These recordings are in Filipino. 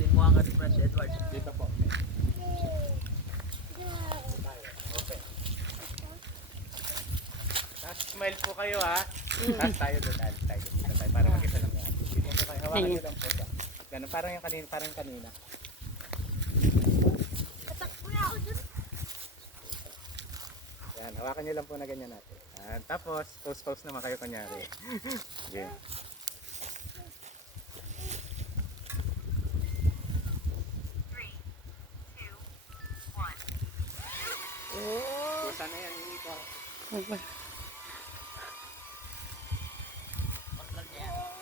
din mo ang Friend Edward. Dito po. Okay. Tapos smile po kayo ha. Tapos tayo doon. Tayo dito tayo para mag-isa lang yan. Dito po tayo. Hawakan nyo lang po siya. Ganun, parang yung kanina. Parang kanina. Yan, hawakan nyo lang po na ganyan natin. Yan. Tapos, pose naman kayo kunyari. Okay. Pusa na yan, hindi ko.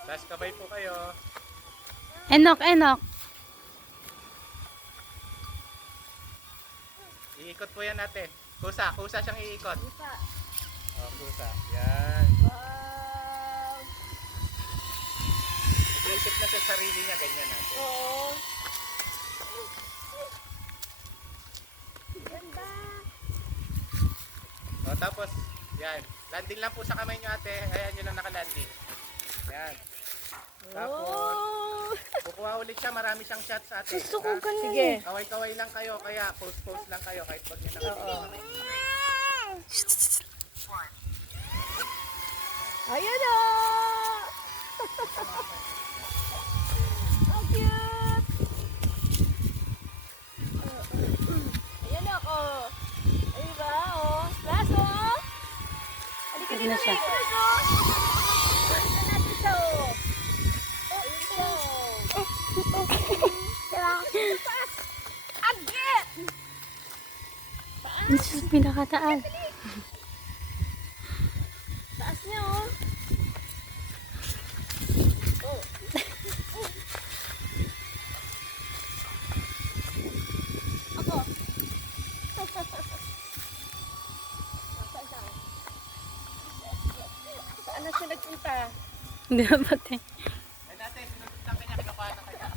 Tapos kabay po kayo. Enok, Enok. Iikot po yan natin. Kusa siyang iikot. Pusa. Oh, kusa. Yan. Wow. Iisip na sa sarili niya, ganyan natin. Oo. Ganda. O, tapos, yan. Landing lang po sa kamay nyo ate. Ayan nyo lang nakalanding. Yan. Tapos, Oh. kukuha ulit siya. Marami siyang shots ate. Gusto ko Ha? ganun. Sige. Kaway-kaway lang kayo. Kaya pose lang kayo. Kahit wag nyo nakatingin. Ayan o! Ang cute! Ayan ako. Ayun ba? Oh. Laso! Halika Ayun dito na siya. dito. Halika natin siya oh. Oh, yun siya oh. Agit! This is pinakataas. Taas niya oh. Oh. Ako. Nasaan siya? Saan na siya nagpunta? Hindi na pati. Ay natin, sinunod lang kanya. Kinukuha na kanya.